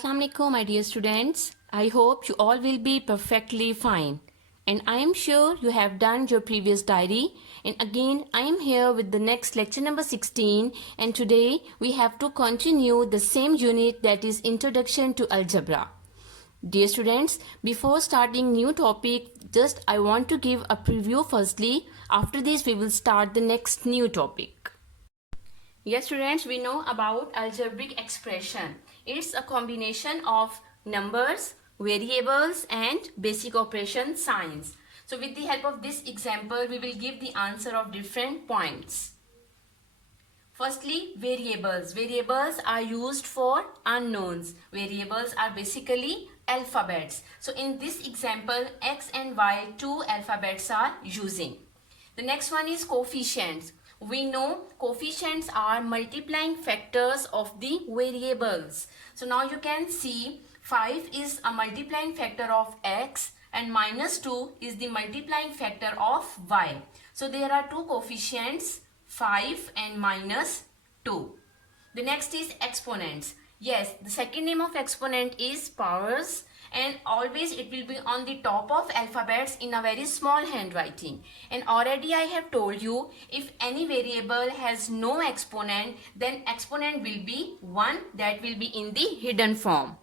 Assalamu alaikum, my dear students. I hope you all will be perfectly fine. And I am sure you have done your previous diary. And again, I am here with the next lecture number 16. And today we have to continue the same unit, that is Introduction to Algebra. Dear students, before starting new topic, just I want to give a preview firstly. After this, we will start the next new topic. Yes, students, we know about algebraic expression. It's a combination of numbers, variables, and basic operation signs. So with the help of this example, we will give the answer of different points. Firstly, variables. Variables are used for unknowns. Variables are basically alphabets. So in this example, X and Y, two alphabets are using. The next one is coefficients. We know coefficients are multiplying factors of the variables. So now you can see 5 is a multiplying factor of X and minus 2 is the multiplying factor of Y. So there are two coefficients, 5 and minus 2. The next is exponents. Yes, the second name of exponent is powers, and always it will be on the top of alphabets in a very small handwriting. And already I have told you, if any variable has no exponent, then exponent will be 1, that will be in the hidden form.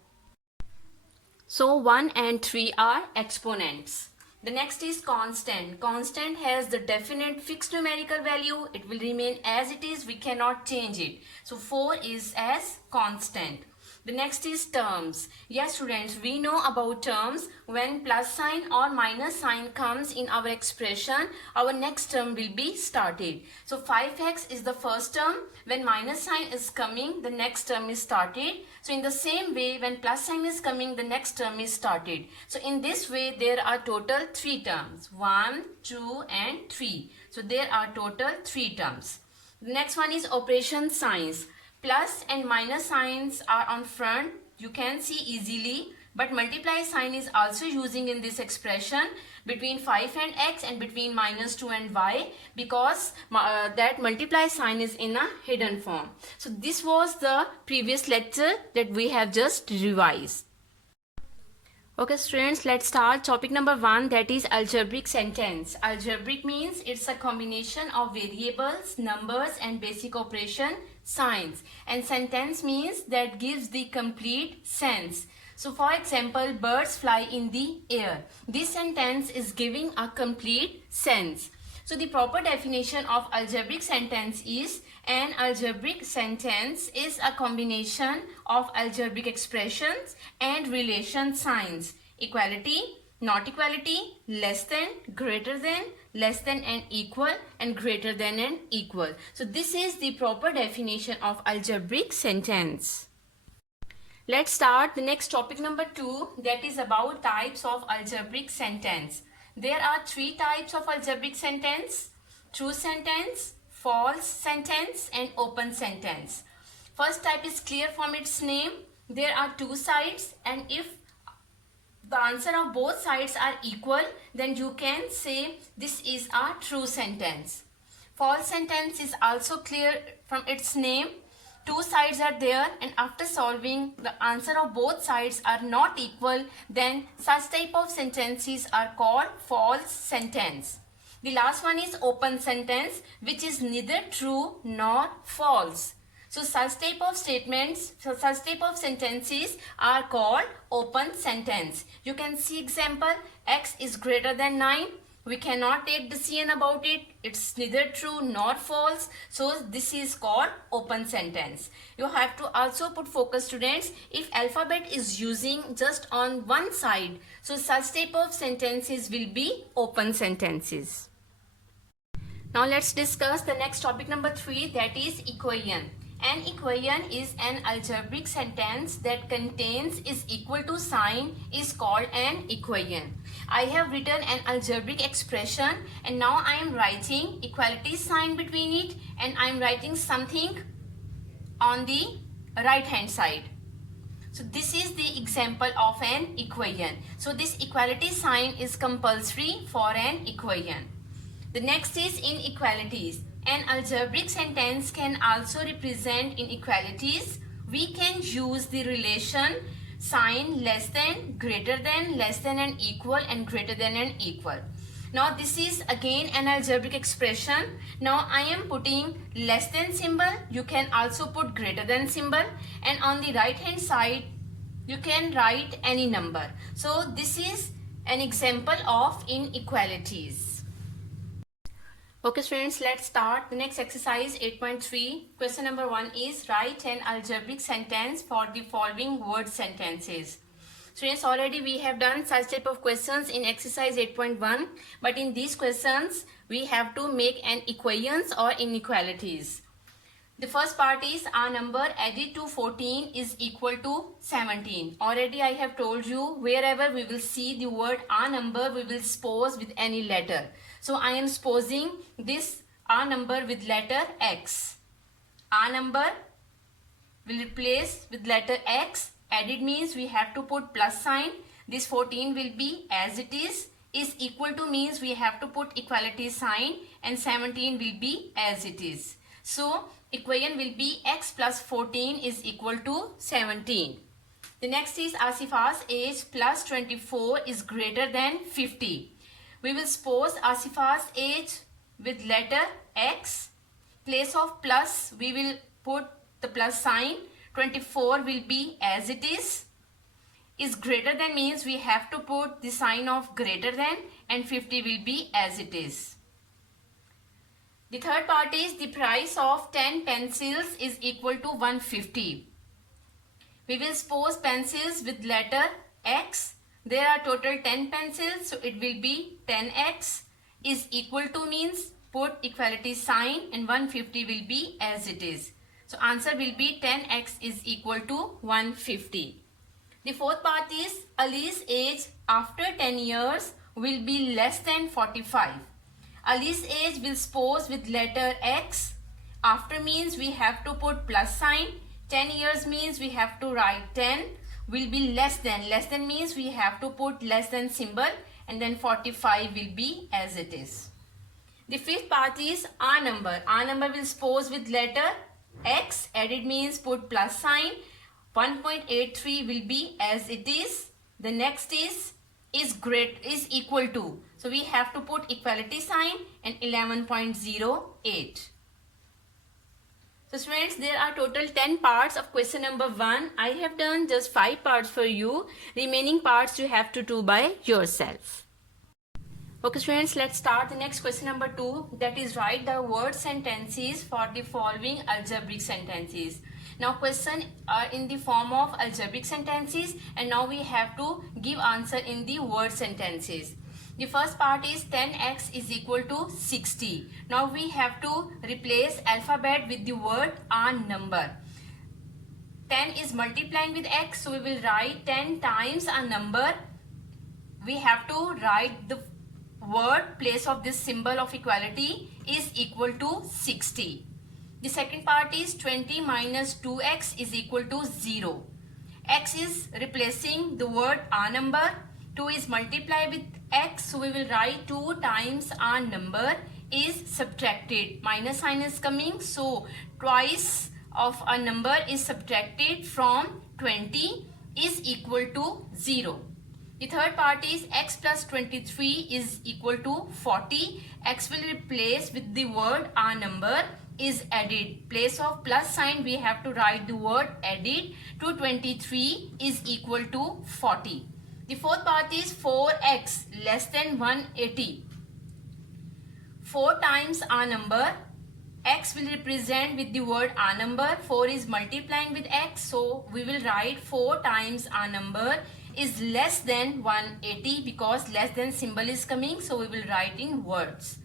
So 1 and 3 are exponents. The next is constant. Constant has the definite fixed numerical value. It will remain as it is. We cannot change it. So 4 is as constant. The next is terms. Yes, students, we know about terms. When plus sign or minus sign comes in our expression, our next term will be started. So 5x is the first term. When minus sign is coming, the next term is started. So in the same way, when plus sign is coming, the next term is started. So in this way, there are total 3 terms. 1, 2 and 3. So there are total 3 terms. The next one is operation signs. Plus and minus signs are on front, you can see easily, but multiply sign is also using in this expression between 5 and x and between minus 2 and y, because that multiply sign is in a hidden form. So this was the previous lecture that we have just revised. Okay students, let's start topic number 1, that is algebraic sentence. Algebraic means it's a combination of variables, numbers and basic operation signs. And sentence means that gives the complete sense. So for example, birds fly in the air. This sentence is giving a complete sense. So the proper definition of algebraic sentence is: an algebraic sentence is a combination of algebraic expressions and relation signs. Equality, not equality, less than, greater than, less than and equal, and greater than and equal. So this is the proper definition of algebraic sentence. Let's start the next topic number 2, that is about types of algebraic sentence. There are 3 types of algebraic sentence: true sentence, false sentence and open sentence. First type is clear from its name. There are 2 sides, and if the answer of both sides are equal, then you can say this is a true sentence. False sentence is also clear from its name. 2 sides are there, and after solving, the answer of both sides are not equal, then such type of sentences are called false sentence. The last one is open sentence, which is neither true nor false. So such type of statements, such type of sentences are called open sentence. You can see example, x is greater than 9. We cannot take decision about it. It's neither true nor false. So this is called open sentence. You have to also put focus, students, if alphabet is using just on one side. So such type of sentences will be open sentences. Now let's discuss the next topic number 3, that is equation. An equation is an algebraic sentence that contains is equal to sign is called an equation. I have written an algebraic expression, and now I am writing equality sign between it, and I am writing something on the right hand side. So this is the example of an equation. So this equality sign is compulsory for an equation. The next is inequalities. An algebraic sentence can also represent inequalities. We can use the relation sign less than, greater than, less than and equal, and greater than and equal. Now this is again an algebraic expression. Now I am putting less than symbol. You can also put greater than symbol, and on the right hand side you can write any number. So this is an example of inequalities. Okay students, let's start the next exercise 8.3. Question number 1 is write an algebraic sentence for the following word sentences. Students, already we have done such type of questions in exercise 8.1, but in these questions we have to make an equations or inequalities. The first part is a number added to 14 is equal to 17. Already I have told you, wherever we will see the word a number, we will suppose with any letter. So I am supposing this a number with letter X. A number will replace with letter X. Added means we have to put plus sign. This 14 will be as it is equal to means we have to put equality sign, and 17 will be as it is. So equation will be X plus 14 is equal to 17. The next is Asifa's age plus 24 is greater than 50. We will suppose Asifa's age with letter X. Place of plus we will put the plus sign. 24 will be as it is greater than means we have to put the sign of greater than, and 50 will be as it is. The third part is the price of 10 pencils is equal to 150. We will suppose pencils with letter X. There are total 10 pencils, so it will be 10x is equal to means put equality sign, and 150 will be as it is. So answer will be 10x is equal to 150. The fourth part is Ali's age after 10 years will be less than 45. Ali's age will suppose with letter X. After means we have to put plus sign. 10 years means we have to write 10. Will be less than. Less than means we have to put less than symbol, and then 45 will be as it is. The fifth part is a number. A number will suppose with letter X. Added means put plus sign. 1.83 will be as it is. The next is equal to. So we have to put equality sign, and 11.08. So students, there are total 10 parts of question number 1. I have done just 5 parts for you. Remaining parts you have to do by yourself. Okay students, let's start the next question number 2. That is write the word sentences for the following algebraic sentences. Now question are in the form of algebraic sentences, and now we have to give answer in the word sentences. The first part is 10x is equal to 60. Now we have to replace alphabet with the word a number. 10 is multiplying with x, so we will write 10 times a number. We have to write the word place of this symbol of equality is equal to 60. The second part is 20 minus 2x is equal to 0. X is replacing the word a number. 2 is multiplied with x, so we will write 2 times a number is subtracted. Minus sign is coming, so twice of a number is subtracted from 20 is equal to 0. The third part is x plus 23 is equal to 40. X will replace with the word a number is added. Place of plus sign we have to write the word added to 23 is equal to 40. The fourth part is 4x less than 180. 4 times a number. X will represent with the word a number. 4 is multiplying with x, so we will write 4 times a number is less than 180 because less than symbol is coming, so we will write in words.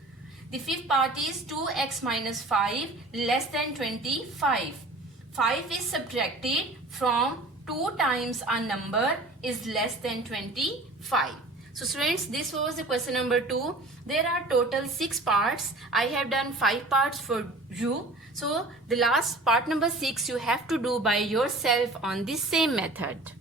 The fifth part is 2x minus 5 less than 25. 5 is subtracted from 2 times a number is less than 25. So students, this was the question number 2. There are total 6 parts. I have done 5 parts for you. So the last part number 6 you have to do by yourself on this same method.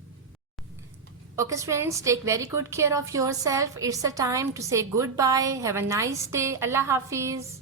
Okay students, take very good care of yourself. It's a time to say goodbye. Have a nice day. Allah Hafiz.